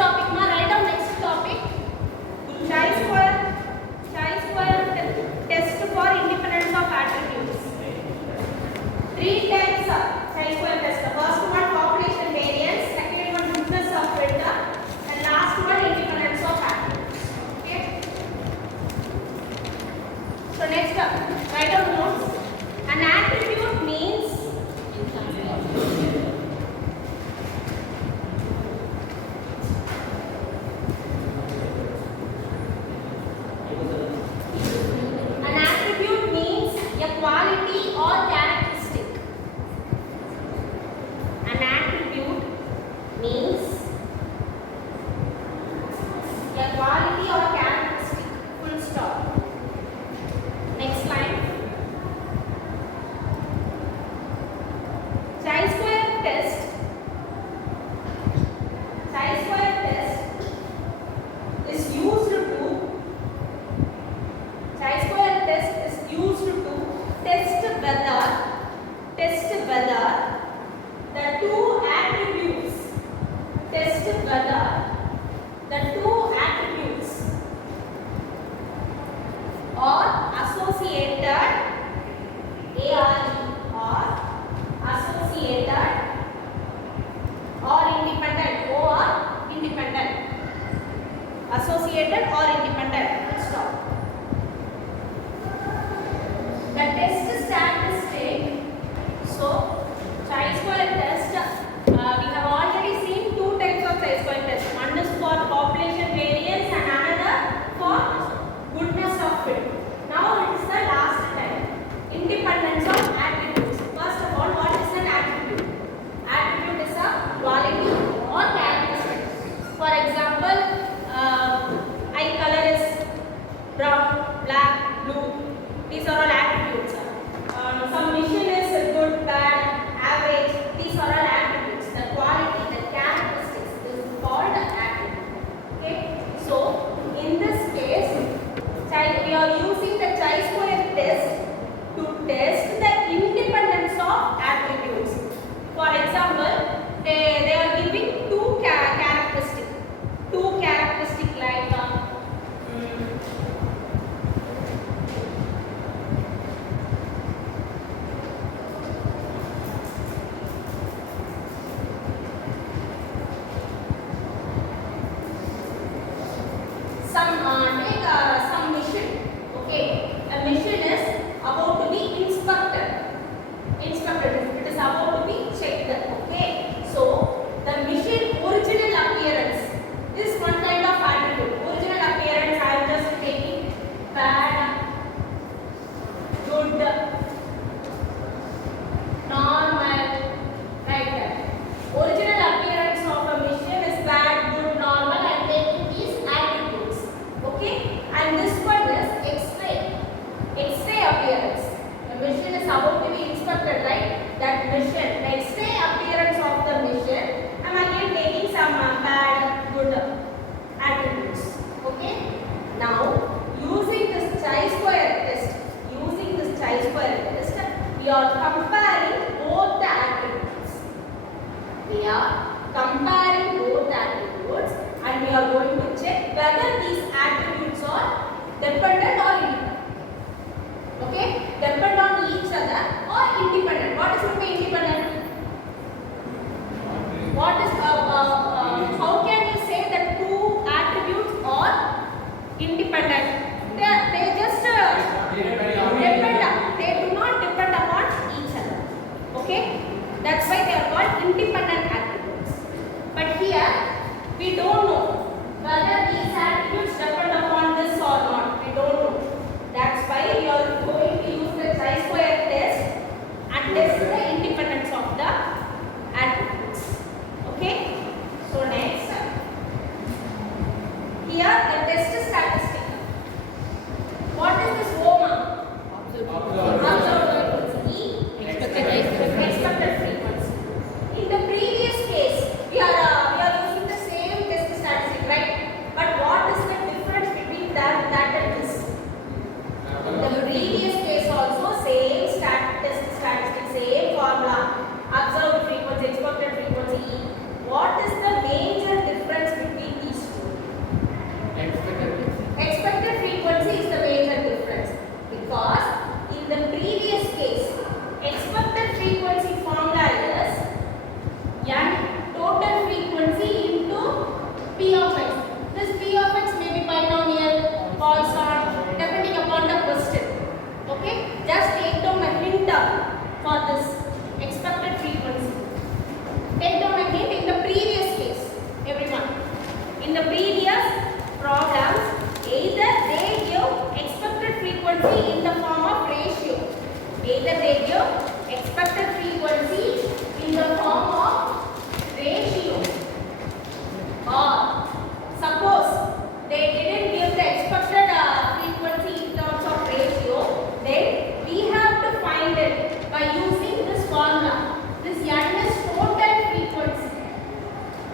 topic ma, write down next topic. Chi-square test for independence of attributes. 3 types of chi-square test. The first one population variance, second one goodness of fit, and last one independence of attributes. Okay. So next up, write down notes. An attribute means a quality or characteristic. An attribute means a quality or characteristic. Full stop. Next line. Chi-square test is used to test whether the two attributes are associated or independent. Associated or independent. Full stop. The test statistic. So, chi-square test, we have already seen 2 types of chi-square test. One is for population variance and another for goodness of fit. Now it is the last type, independence of attributes. First of all, what is an attribute? Attribute is a quality or characteristic. For example, eye color is brown, black, blue. These are all attributes. Some mission is good, bad, average. These are all attributes. The quality, the characteristics is called attribute. Okay. So in this case, we are using the chi-square test to test the independence of attributes. For example, they are giving two characteristics like some mission. Okay, a mission is about to be inspected. It is about to be checked. Okay, so the mission original appearance is one kind of attribute. Original appearance, I am just taking bad, good, normal, like that. Original appearance of a mission is bad, good, normal. I am taking these attributes. Okay, and this one is X-ray appearance. The mission is about to be inspected, right? That mission, the X-ray appearance of the mission, I am again taking some bad, good attributes. Okay, now using this chi-square test, we are comparing both the attributes. And we are going to check whether these attributes are dependent or independent. Okay, depend on each other or independent. What is going to be independent? What is how can you say that two attributes are independent? They just depend. They do not depend upon each other. Okay, that's why they are called independent attributes. But here we don't know whether these attributes depend upon this or not. We don't know. That's why we are going to use the chi-square test and test the independence of the attributes. Okay. frequency into P of x. This P of x may be binomial, Poisson, depending upon the question. Okay, just take down a hint for this expected frequency. Take down a hint in the previous case, everyone. In the previous problems, either they give expected frequency in the form of ratio. Either they give expected frequency in the form of ratio, or suppose they didn't give the expected frequency in terms of ratio, then we have to find it by using this formula. This N is total frequency.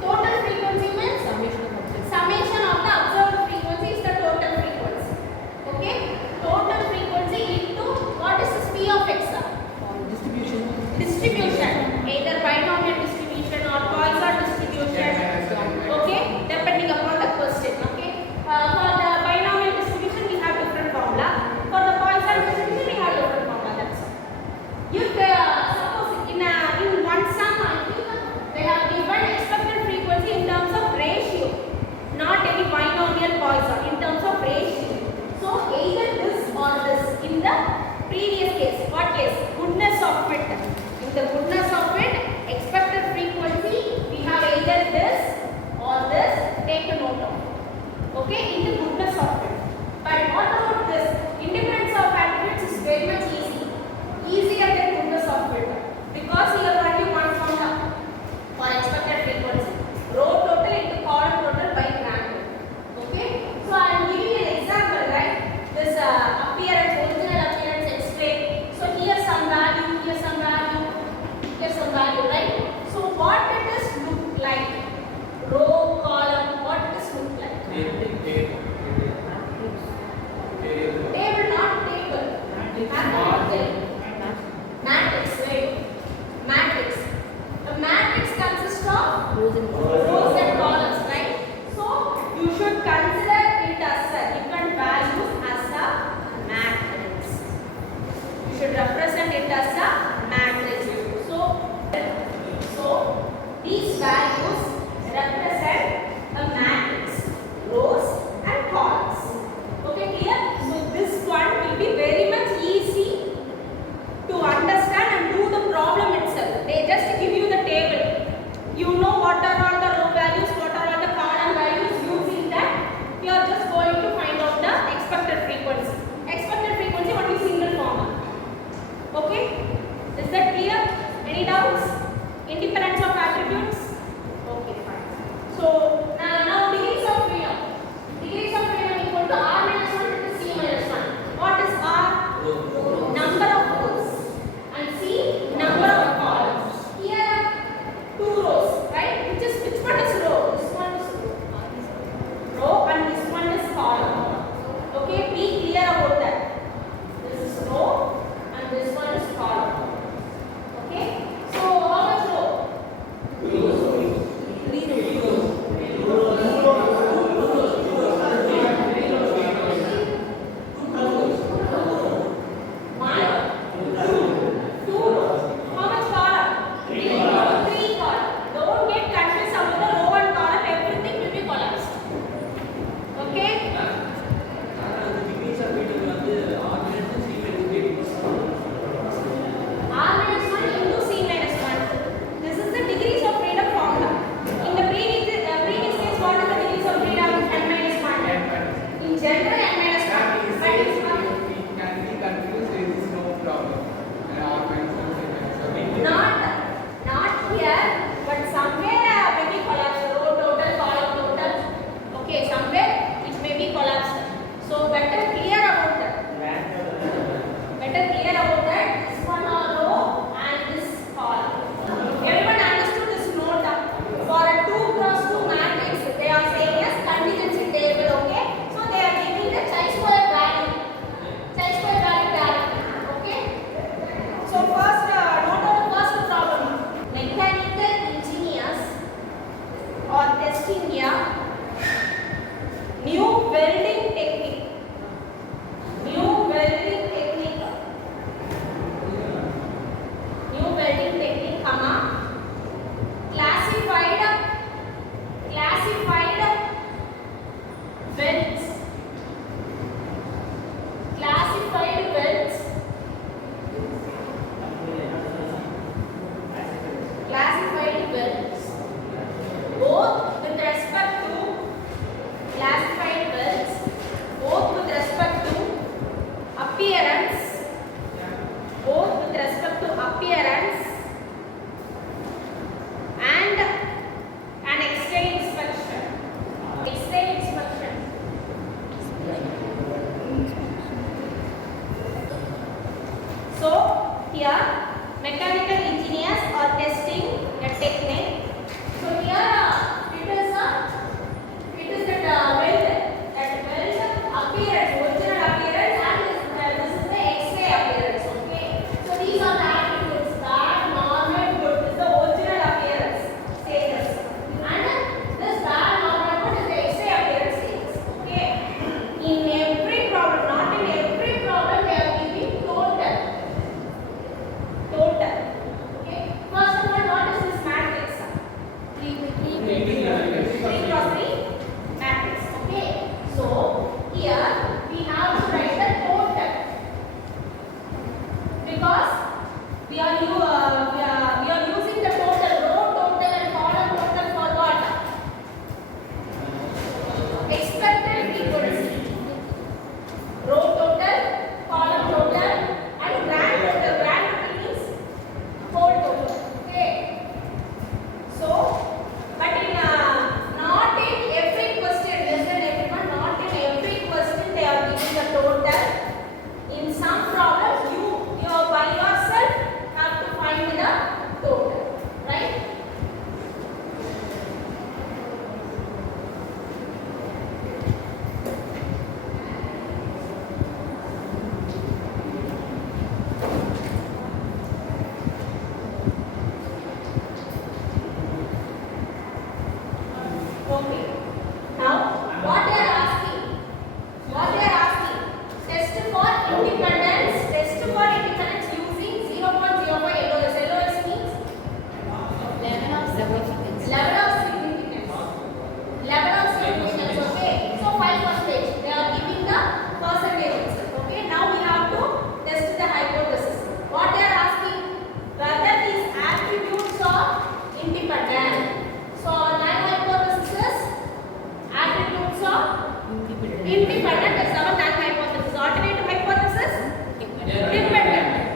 Total frequency means summation of the observed frequency is the total frequency. Okay? Total frequency into what is this P of x? Distribution. Either binomial distribution or Poisson distribution. Okay? Depending upon the question. Okay? For the binomial distribution we have different formula. For the Poisson distribution we have different formula. That's all. If suppose in one sum I think they have given expected frequency in terms of ratio, not any binomial Poisson, in terms of ratio. So either this or this. In the previous case, what case? Goodness of fit. In the goodness of fit, expected frequency we have either this or this. Take a note of. Okay, in the goodness of fit. But what about this? Indifference of attributes is very much easier than goodness of fit, because here only one formula for expected frequency. Row total into column total by random. Okay, so I am giving an example, right? This appearance, original appearance explained. So here some value, here some value, here some value, right? So what does this look like? Row, column, what does this look like? Table, not table. Matrix, right? Matrix. The matrix consists of rows and columns, right? So you should consider it as a different values as a matrix. You should represent it as a matrix. So these values represent a matrix, rows and columns. Okay, clear? So this one will be very much easy to understand and do the problem itself. They just give you the table. You know what are all the row values, what are all the column values. Using that, you are just going to find out the expected frequency. Expected frequency only single formula. Okay? Is that clear? Any doubts? Indifference of attributes? Okay, fine. So now degrees of freedom. Degrees of freedom equal to R minus 1 to C minus 1. What is R? Number of rows. And C, number of columns. Here are two rows, right? Which one is row? This one is row and this one is column. Okay, be clear about that. This is row and this one is column. Okay, so how much row? 3 rows. Okay. Now, what they are asking? What they are asking? Test for independence. Test for independence using 0.05 LOS. LOS means level of significance. Level of significance. Okay. So 5%. They are giving the percentages. Okay. Now we have to test the hypothesis. What they are asking? Whether these attributes are independent. So null hypothesis is attributes are independent. That's our null hypothesis. Alternative hypothesis dependent.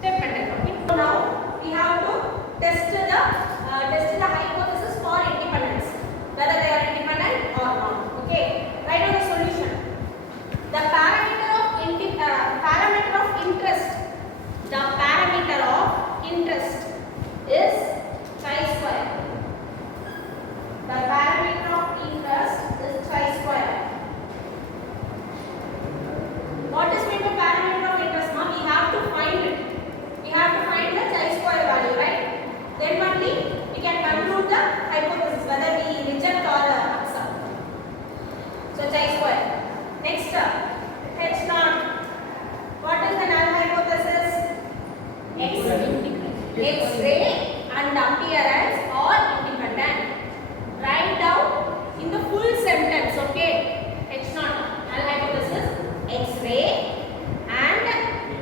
Dependent. Okay. So now we have to test the hypothesis for independence, whether they are independent or not. Okay. Write down the solution. The parameter of interest. The parameter of interest is chi-square. The parameter of interest is chi-square. What is meant by parameter of interest? Now we have to find it. We have to find the chi-square value, right? Then only we can conclude the hypothesis whether we reject or accept. So chi-square. Next, H naught. What is the null hypothesis? X-ray and appearance are independent. Write down in the full sentence, okay? H naught, null hypothesis, X-ray and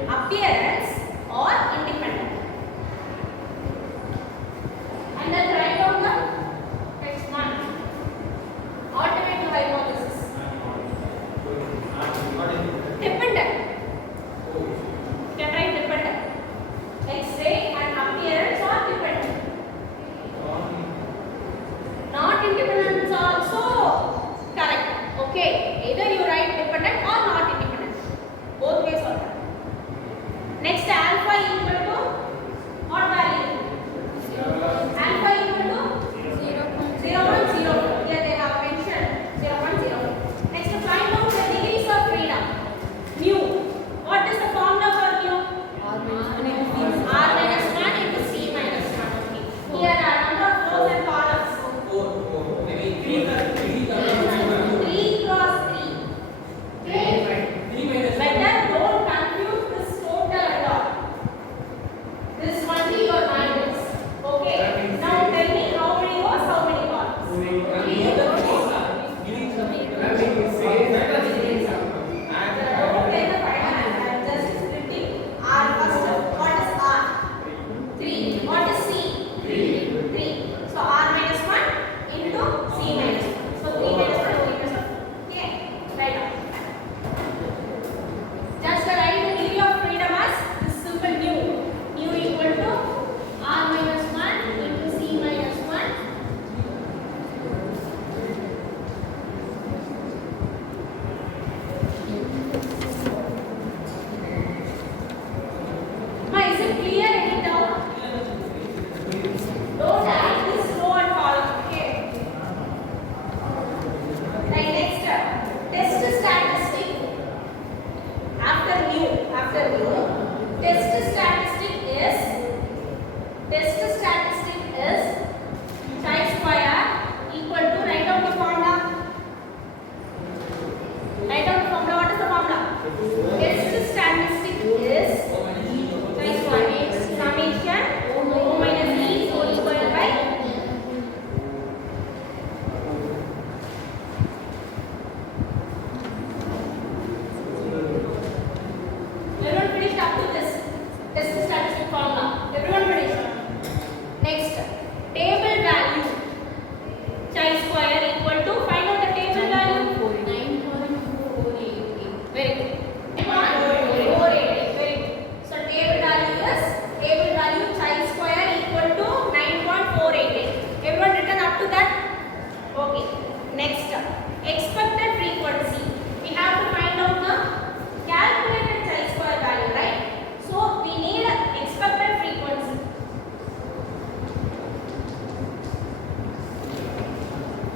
appearance are independent. And then write down the H1, alternative hypothesis, dependent. You can write dependent. X-ray and appearance are dependent. Not independent is also correct. Okay. Either you write dependent or not independent. Both ways are correct. Next, alpha equal to what value? Alpha equal to 0.0. Here they have mentioned 0.0. Next, find out the degrees of freedom. Mu. What is the formula for mu? R minus 1 into C minus 1. Okay. Here are number of rows and columns. 3 cross 3. Okay. Better don't confuse this total and all. This is only your minus. Okay. Now tell me how many rows, how many columns?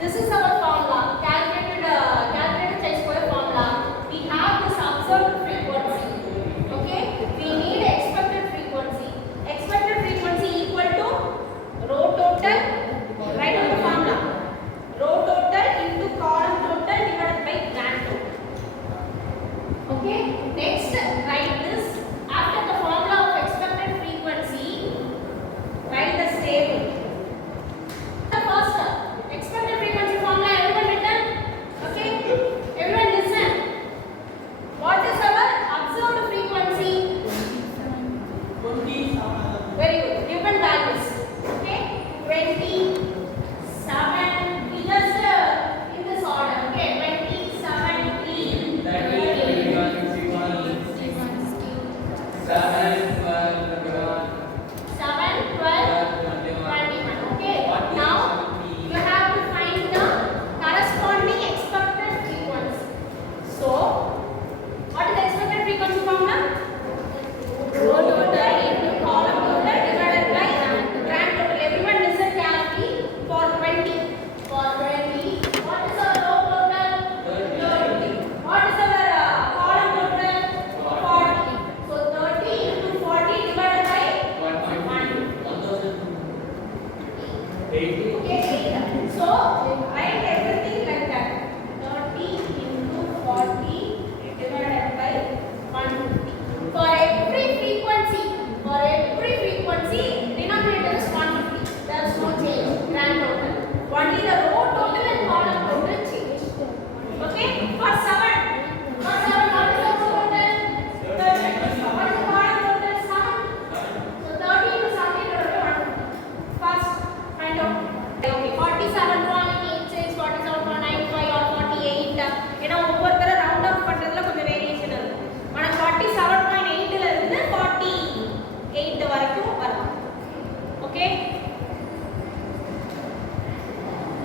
This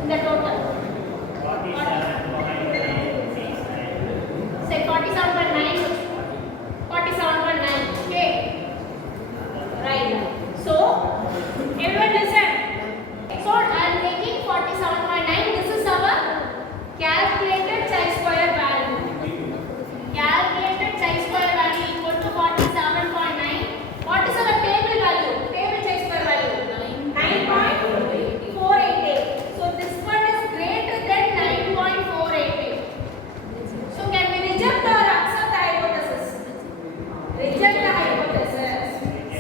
in the total. Say 47.9. 47.9. Okay. Right. So, everyone listen. So, I am taking 47.9. This is our calculated chi-square value. Calculated chi-square value equal to 47.9. What is our table value? Table chi-square value 9.488. So, this one is greater than 9.488. So, can we reject or accept the hypothesis? Reject the hypothesis.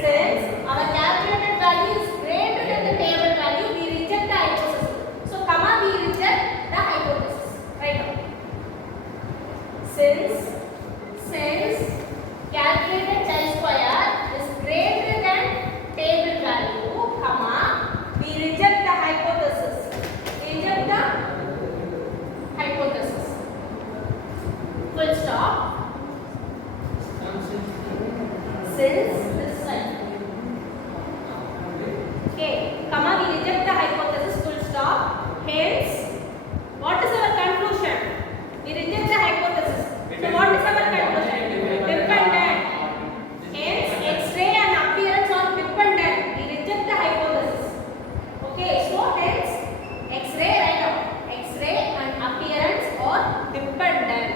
Since our calculated value is greater than the table value, we reject the hypothesis. So, comma, we reject the hypothesis. Right now. Since calculated chi-square is greater than table value, comma, we reject the hypothesis. Reject the hypothesis. Full stop. Since this side. Okay, comma, we reject the hypothesis. Full stop. Hence, what is our conclusion? We reject the hypothesis. So, what is our conclusion? Dependent. Hence, X-ray and appearance are dependent. We reject the hypothesis. Okay, so hence, X-ray, write down. X-ray and appearance are dependent.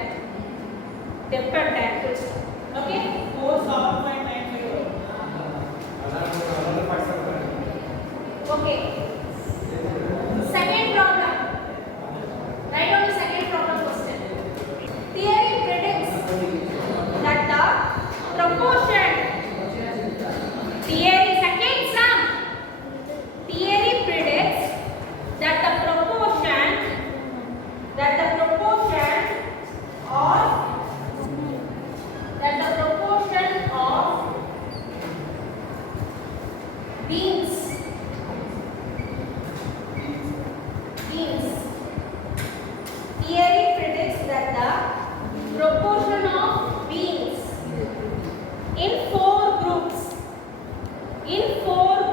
Dependent. Full stop. Okay? 47.9. Okay. Second problem. Write down the second problem question. Theory predicts that the proportion. Theory second sum. Theory predicts that the proportion of beans. Theory predicts that the proportion of beans in four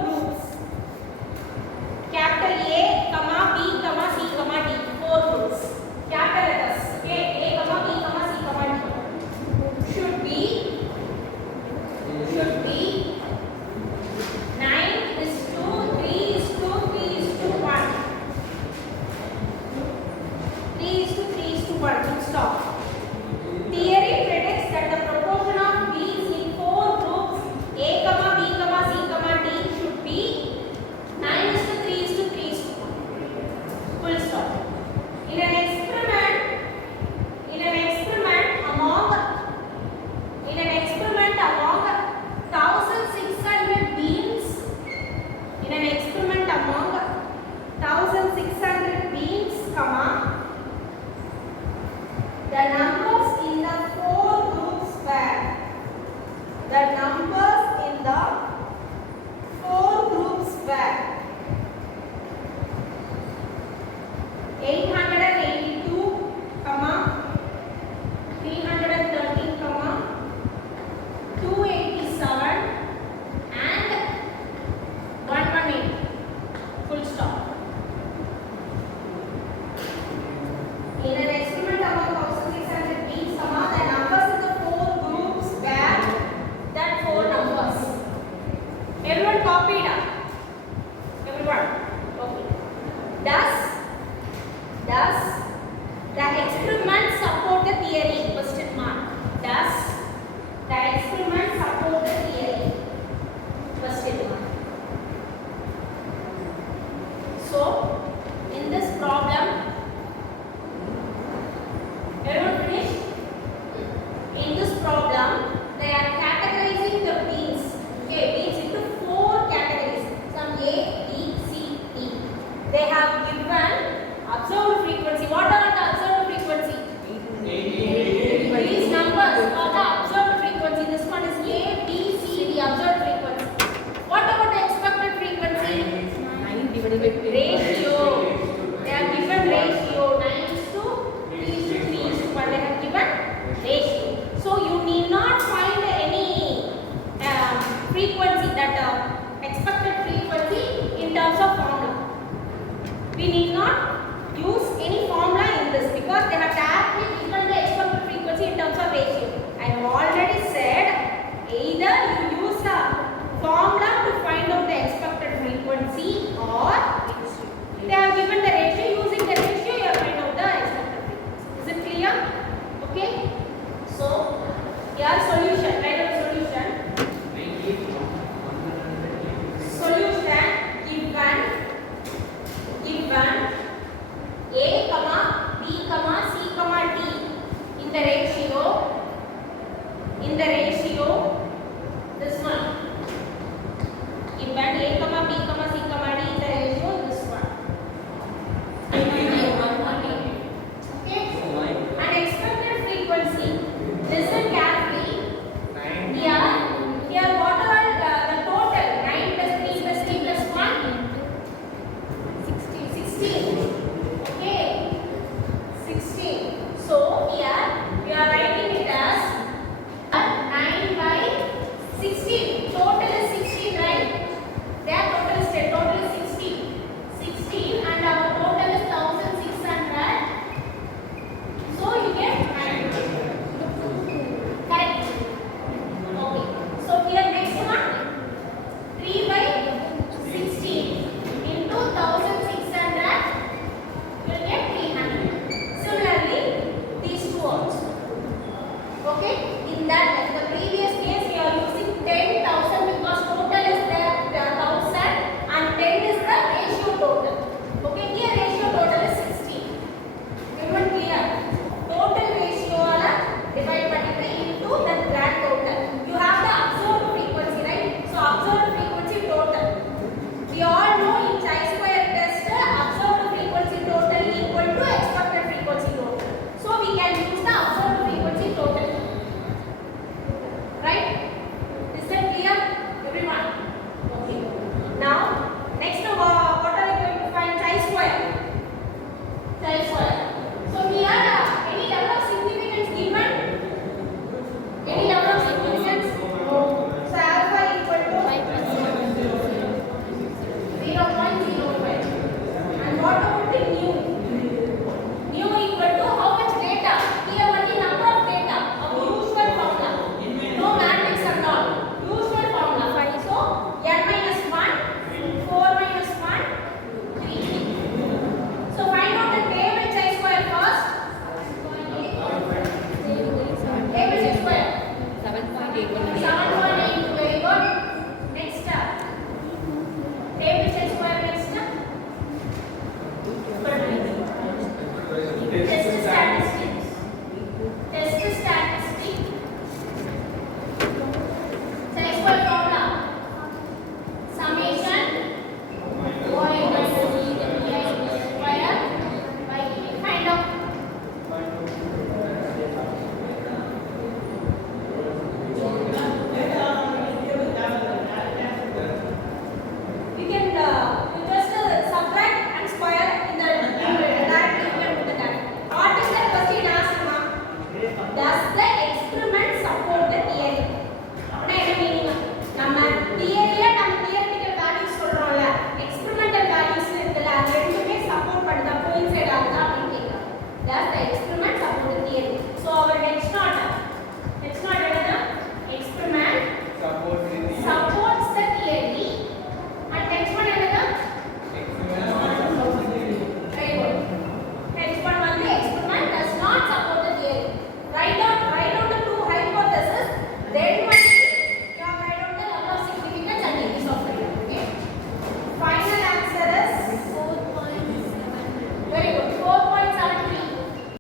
groups, capital A, comma B, comma C, comma D, four groups, capital letters, okay, A, comma B, comma C, comma D, should be 9:3:1. 3:3:1. Full stop. Theory predicts that the proportion of beans in four groups A, comma B, comma C, comma D should be 9:3:1. Full stop. In an experiment among 1,600 beans, comma, the numbers in the four groups were 882, 313, 287 and 118. Full stop. In an experiment among 1,600 beans, the numbers in the four groups were that four numbers. Everyone copied up. Everyone copied. Does the experiment support the theory? Question mark. Does the